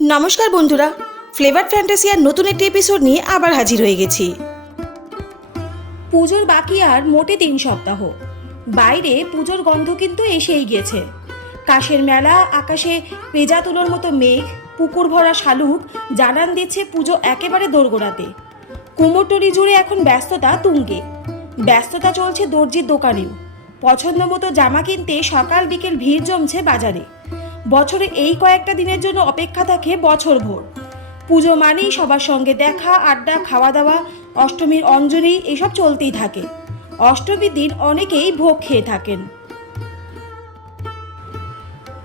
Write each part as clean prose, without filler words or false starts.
নমস্কার বন্ধুরা, ফ্লেভার্ড ফ্যান্টাসিয়ার নতুন একটি এপিসোড নিয়ে আবার হাজির হয়ে গেছি। পুজোর বাকি আর মোটে 3 সপ্তাহ। বাইরে পুজোর গন্ধ কিন্তু এসেই গেছে। কাশের মেলা, আকাশে পেঁজা তুলোর মতো মেঘ, পুকুর ভরা শালুক জানান দিচ্ছে পুজো একেবারে দোরগোড়াতে। কুমোরটুলি জুড়ে এখন ব্যস্ততা তুঙ্গে। ব্যস্ততা চলছে দর্জির দোকানেও। পছন্দ মতো জামা কিনতে সকাল বিকেল ভিড় জমছে বাজারে। বছরে এই কয়েকটা দিনের জন্য অপেক্ষা থাকে বছর ভোর। পুজো মানেই সবার সঙ্গে দেখা, আড্ডা, খাওয়া দাওয়া, অষ্টমীর অঞ্জলি এসব চলতেই থাকে। অষ্টমীর দিন অনেকেই ভোগ খেয়ে থাকেন।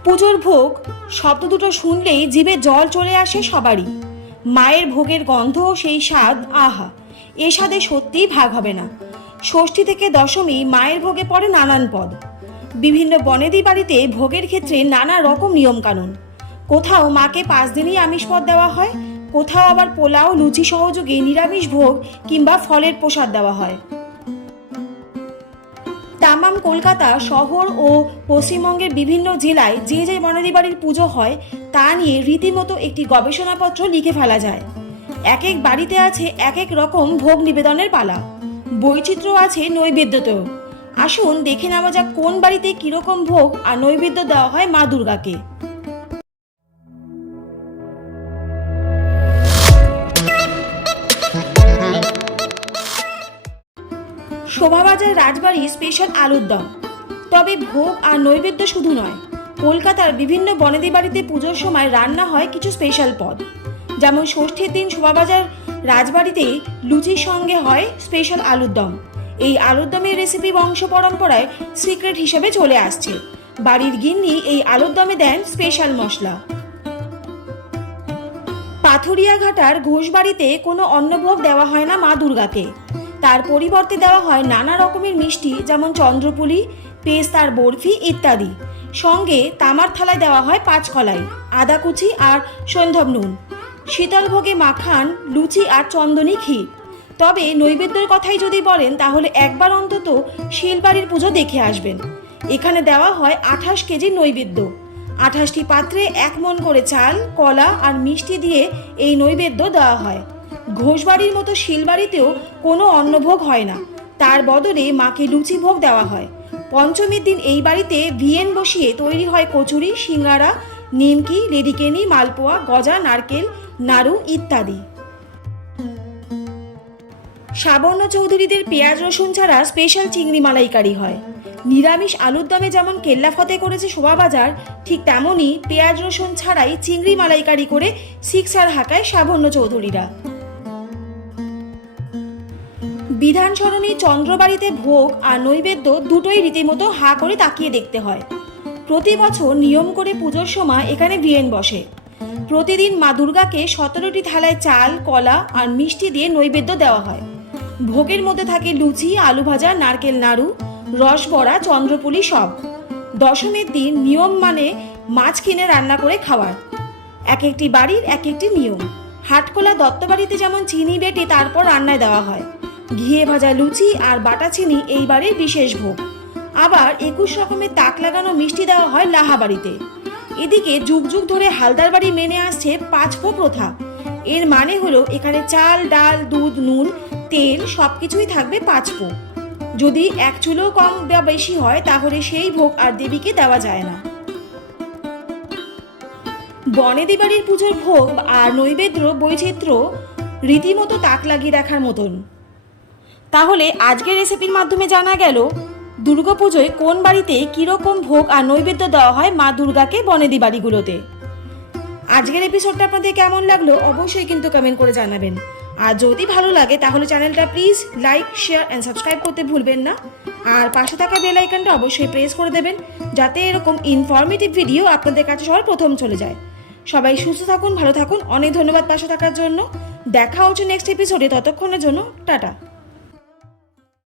পুজোর ভোগ শব্দ দুটো শুনলেই জিভে জল চলে আসে সবারই। মায়ের ভোগের গন্ধ, সেই স্বাদ, আহা, এ স্বাদে সত্যিই ভাগ হবে না। ষষ্ঠী থেকে দশমী মায়ের ভোগে পড়ে নানান পদ। বিভিন্ন বনেদি বাড়িতে ভোগের ক্ষেত্রে নানা রকম নিয়মকানুন। কোথাও মাকে 5 দিনই আমিষ পদ দেওয়া হয়, কোথাও আবার পোলাও, লুচি সহযোগে নিরামিষ ভোগ কিংবা ফলের প্রসাদ দেওয়া হয়। তামাম কলকাতা শহর ও পশ্চিমবঙ্গের বিভিন্ন জেলায় যে যে বনেদি বাড়ির পুজো হয় তা নিয়ে রীতিমতো একটি গবেষণাপত্র লিখে ফেলা যায়। এক এক বাড়িতে আছে এক এক রকম ভোগ নিবেদনের পালা। বৈচিত্র্য আছে নৈবেদ্যতেও। আসুন দেখে নেওয়া যাক কোন বাড়িতে কিরকম ভোগ আর নৈবেদ্য দেওয়া হয় মা দুর্গাকে। শোভাবাজার রাজবাড়ি স্পেশাল আলুর দম। তবে ভোগ আর নৈবেদ্য শুধু নয়, কলকাতার বিভিন্ন বনেদি বাড়িতে পুজোর সময় রান্না হয় কিছু স্পেশাল পদ। যেমন ষষ্ঠীর দিন শোভাবাজার রাজবাড়িতে লুচির সঙ্গে হয় স্পেশাল আলুর দম। এই আলুর দমের রেসিপি বংশ পরম্পরায় সিক্রেট হিসেবে চলে আসছে। বাড়ির গিন্নি এই আলুর দমে দেন স্পেশাল মশলা। পাথুরিয়াঘাটার ঘোষবাড়িতে কোনো অন্নভোগ দেওয়া হয় না মা দুর্গাকে। তার পরিবর্তে দেওয়া হয় নানা রকমের মিষ্টি, যেমন চন্দ্রপুলি, পেস্তার বরফি ইত্যাদি। সঙ্গে তামার থালায় দেওয়া হয় 5 কলাই, আদা কুচি আর সৈন্ধব নুন। শীতল ভোগে মাখান, লুচি আর চন্দনী ক্ষীর। তবে নৈবেদ্যের কথাই যদি বলেন তাহলে একবার অন্তত শিলবাড়ির পুজো দেখে আসবেন। এখানে দেওয়া হয় 28 কেজি নৈবেদ্য। 28টি পাত্রে 1 মণ করে চাল, কলা আর মিষ্টি দিয়ে এই নৈবেদ্য দেওয়া হয়। ঘোষবাড়ির মতো শিলবাড়িতেও কোনো অন্নভোগ হয় না, তার বদলে মাকে লুচি ভোগ দেওয়া হয়। পঞ্চমীর দিন এই বাড়িতে ভিয়েন বসিয়ে তৈরি হয় কচুরি, সিঙ্গারা, নিমকি, লেডিকেনি, মালপোয়া, গজা, নারকেল, নাড়ু ইত্যাদি। সাবর্ণ চৌধুরীদের পেঁয়াজ রসুন ছাড়া স্পেশাল চিংড়ি মালাইকারি হয়। নিরামিষ আলুর দমে যেমন কেল্লা ফতে করেছে শোভাবাজার, ঠিক তেমনই পেঁয়াজ রসুন ছাড়াই চিংড়ি মালাইকারি করে সিক্সার হাঁকায় সাবর্ণ চৌধুরীরা। বিধানসরণী চন্দ্রবাড়িতে ভোগ আর নৈবেদ্য দুটোই রীতিমতো হা করে তাকিয়ে দেখতে হয়। প্রতি বছর নিয়ম করে পুজোর সময় এখানে ভিয়েন বসে। প্রতিদিন মা দুর্গাকে 17টি থালায় চাল, কলা আর মিষ্টি দিয়ে নৈবেদ্য দেওয়া হয়। ভোগের মধ্যে থাকে লুচি, আলু ভাজা, নারকেল নাড়ু, রসবড়া, চন্দ্রপুলি সব। দশমীর দিন নিয়ম মানে মাছ কিনে রান্না করে খাওয়ার। এক একটি বাড়ির এক একটি নিয়ম। হাটখোলা দত্তবাড়িতে যেমন চিনি বেটে তারপর রান্নায় দেওয়া হয়। ঘিয়ে ভাজা লুচি আর বাটা চিনি এই বাড়ির বিশেষ ভোগ। আবার 21 রকমের তাক লাগানো মিষ্টি দেওয়া হয় লাহাবাড়িতে। এদিকে যুগ যুগ ধরে হালদার বাড়ি মেনে আসছে 5 ফো প্রথা। এর মানে হলো এখানে চাল, ডাল, দুধ, নুন, তেল সবকিছুই থাকবে 5 ফো। যদি 1 চুলো কম বা বেশি হয় তাহলে সেই ভোগ আর দেবীকে দেওয়া যায় না। বনেদি বাড়ির পুজোর ভোগ আর নৈবেদ্য বৈচিত্র্য রীতিমতো তাক লাগিয়ে রাখার মতন। তাহলে আজকের রেসিপির মাধ্যমে জানা গেল দুর্গাপুজোয় কোন বাড়িতে কীরকম ভোগ আর নৈবেদ্য দেওয়া হয় মা দুর্গাকে বনেদি বাড়িগুলোতে। আজকের এপিসোডটা আপনাদের কেমন লাগলো অবশ্যই কিন্তু কমেন্ট করে জানাবেন। আর যদি ভালো লাগে তাহলে চ্যানেলটা please like, share and subscribe করতে ভুলবেন না। আর পাশে থাকা বেল আইকনটা অবশ্যই প্রেস করে দেবেন, যাতে এরকম ইনফরমেটিভ ভিডিও আপনাদের কাছে সবার প্রথম চলে যায়। সবাই সুস্থ থাকুন, ভালো থাকুন। অনেক ধন্যবাদ পাশে থাকার জন্য। দেখা হচ্ছে নেক্সট এপিসোডে। ততক্ষণের জন্য টাটা।